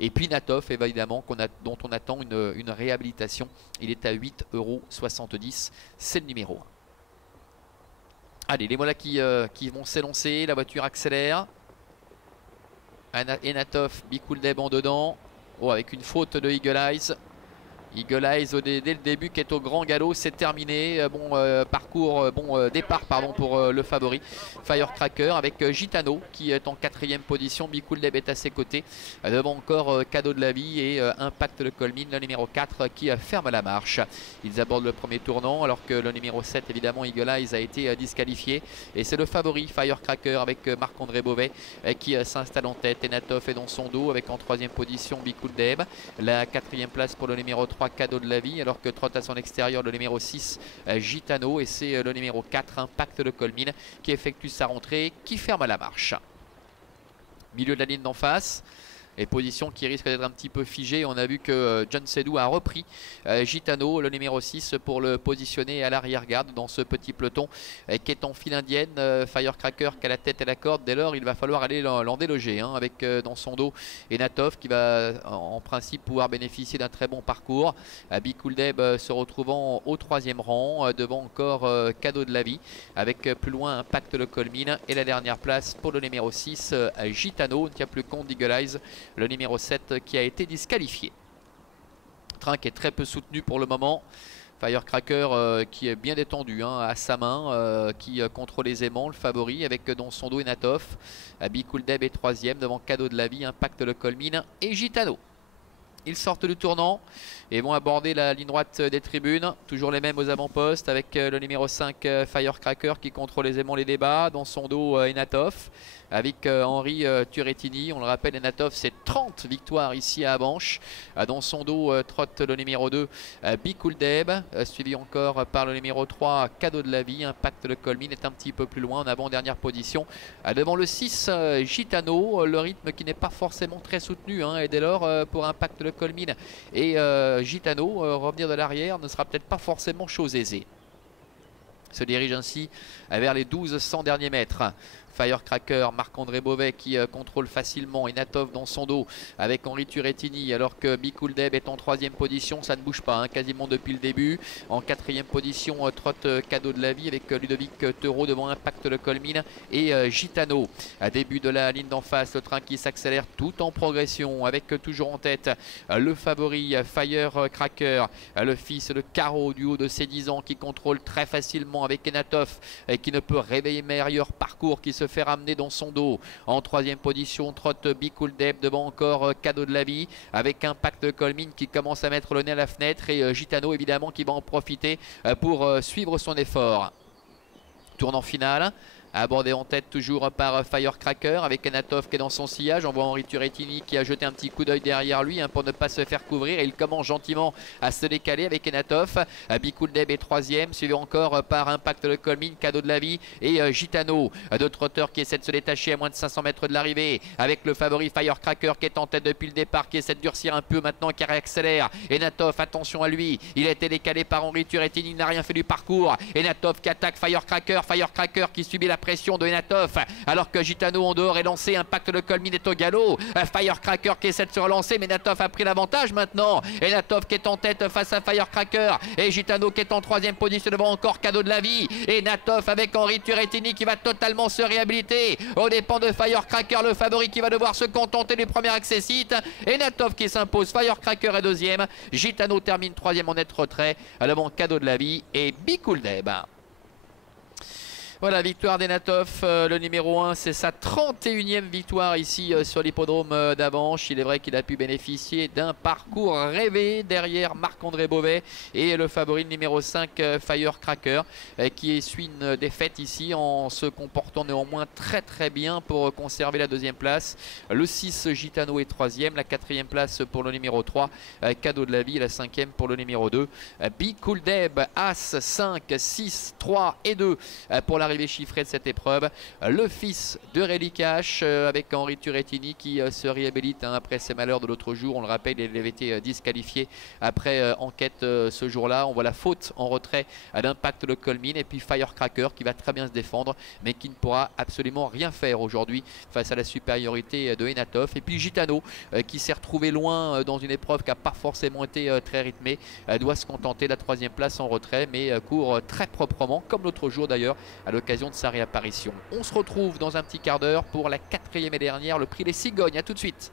Et puis Natov, évidemment, dont on attend une réhabilitation. Il est à 8,70 €. C'est le numéro 1. Allez, les voilà qui vont s'élancer. La voiture accélère. Enatov, Bikuldeb en dedans. Oh, avec une faute de Eagle Eyes. Eagle Eyes dès le début qui est au grand galop, c'est terminé. Départ pardon, pour le favori Firecracker avec Gitano qui est en 4e position. Bikuldeb est à ses côtés. Devant encore Cadeau de la Vie et Impact le Colmine, le numéro 4 qui ferme la marche. Ils abordent le premier tournant alors que le numéro 7 évidemment Eagle Eyes a été disqualifié. Et c'est le favori Firecracker avec Marc-André Beauvais qui s'installe en tête. Enatov est dans son dos avec en 3e position Bikuldeb. La 4e place pour le numéro 3 Cadeau de la Vie, alors que trotte à son extérieur le numéro 6 Gitano, et c'est le numéro 4 Impact le Colmine qui effectue sa rentrée, qui ferme la marche. Milieu de la ligne d'en face. Et position qui risque d'être un petit peu figée. On a vu que John Sedou a repris Gitano, le numéro 6, pour le positionner à l'arrière-garde dans ce petit peloton qui est en file indienne. Firecracker qui a la tête et la corde. Dès lors, il va falloir aller l'en déloger avec dans son dos Enatov qui va en principe pouvoir bénéficier d'un très bon parcours. Bikuldeb se retrouvant au 3e rang, devant encore Cadeau de la Vie, avec plus loin Impact le Colmine. Et la dernière place pour le numéro 6, Gitano. On ne tient plus compte d'Eagle Eyes, le numéro 7 qui a été disqualifié. Train qui est très peu soutenu pour le moment. Firecracker qui est bien détendu à sa main, qui contrôle aisément le favori avec dans son dos Enatov. Bikuldeb est 3e devant Cadeau de la Vie, Impact le Colmine et Gitano. Ils sortent du tournant et vont aborder la ligne droite des tribunes. Toujours les mêmes aux avant-postes avec le numéro 5 Firecracker qui contrôle aisément les débats. Dans son dos Enatov avec Henri Turrettini. On le rappelle, Enatov c'est 30 victoires ici à Avanches. Dans son dos trotte le numéro 2 Bikuldeb, suivi encore par le numéro 3 Cadeau de la Vie. Impact le Colmine est un petit peu plus loin en avant-dernière position. Devant le 6 Gitano, le rythme qui n'est pas forcément très soutenu et dès lors pour Impact le Colmine et Gitano, revenir de l'arrière ne sera peut-être pas forcément chose aisée. Se dirige ainsi vers les 1200 derniers mètres. Firecracker, Marc-André Beauvais qui contrôle facilement Enatov dans son dos avec Henri Turrettini, alors que Bikuldeb est en 3e position. Ça ne bouge pas quasiment depuis le début. En 4e position trotte Cadeau de la Vie avec Ludovic Teureau devant Impact le Colmine et Gitano. À début de la ligne d'en face, le train qui s'accélère tout en progression avec toujours en tête le favori Firecracker, le fils de Caro du haut de ses 10 ans qui contrôle très facilement avec Enatov et qui ne peut réveiller meilleur parcours, qui se fait ramener dans son dos. En 3e position trotte Bikuldeb devant encore Cadeau de la Vie avec Impact de Colmine qui commence à mettre le nez à la fenêtre et Gitano évidemment qui va en profiter pour suivre son effort. Tournant final. Abordé en tête toujours par Firecracker avec Enatov qui est dans son sillage. On voit Henri Turrettini qui a jeté un petit coup d'œil derrière lui pour ne pas se faire couvrir. Et il commence gentiment à se décaler avec Enatov. Bikuldeb est 3e, suivi encore par Impact le Colmine, Cadeau de la Vie et Gitano. Deux trotteurs qui essaient de se détacher à moins de 500 mètres de l'arrivée avec le favori Firecracker qui est en tête depuis le départ, qui essaie de durcir un peu maintenant, qui réaccélère. Enatov, attention à lui. Il a été décalé par Henri Turrettini, il n'a rien fait du parcours. Enatov qui attaque Firecracker. Firecracker qui subit la pression de Enatov alors que Gitano en dehors est lancé. Impact le Colmine est au galop. Firecracker qui essaie de se relancer, mais Enatov a pris l'avantage maintenant. Enatov qui est en tête face à Firecracker et Gitano qui est en 3e position devant encore Cadeau de la Vie. Enatov avec Henri Turrettini qui va totalement se réhabiliter aux dépens de Firecracker, le favori qui va devoir se contenter du premier accessite. Enatov qui s'impose, Firecracker est 2e. Gitano termine 3e en net retrait devant Cadeau de la Vie et Bikuldeb. Voilà, victoire d'Enatov, le numéro 1, c'est sa 31e victoire ici sur l'hippodrome d'Avanches. Il est vrai qu'il a pu bénéficier d'un parcours rêvé derrière Marc-André Beauvais et le favori numéro 5, Firecracker, qui essuie une défaite ici en se comportant néanmoins très bien pour conserver la 2e place. Le 6, Gitano est 3e, la 4e place pour le numéro 3, Cadeau de la Vie, la 5e pour le numéro 2. Bikuldeb, As, 5, 6, 3 et 2 pour la l'arrivée chiffrée de cette épreuve. Le fils de Rally Cash avec Henri Turrettini qui se réhabilite après ses malheurs de l'autre jour. On le rappelle, il avait été disqualifié après enquête ce jour-là. On voit la faute en retrait d'Impact de Colmine et puis Firecracker qui va très bien se défendre mais qui ne pourra absolument rien faire aujourd'hui face à la supériorité de Enatov. Et puis Gitano qui s'est retrouvé loin dans une épreuve qui n'a pas forcément été très rythmée, doit se contenter de la 3e place en retrait mais court très proprement comme l'autre jour d'ailleurs à l'occasion de sa réapparition. On se retrouve dans un petit quart d'heure pour la 4e et dernière, le prix des Cigognes. A tout de suite.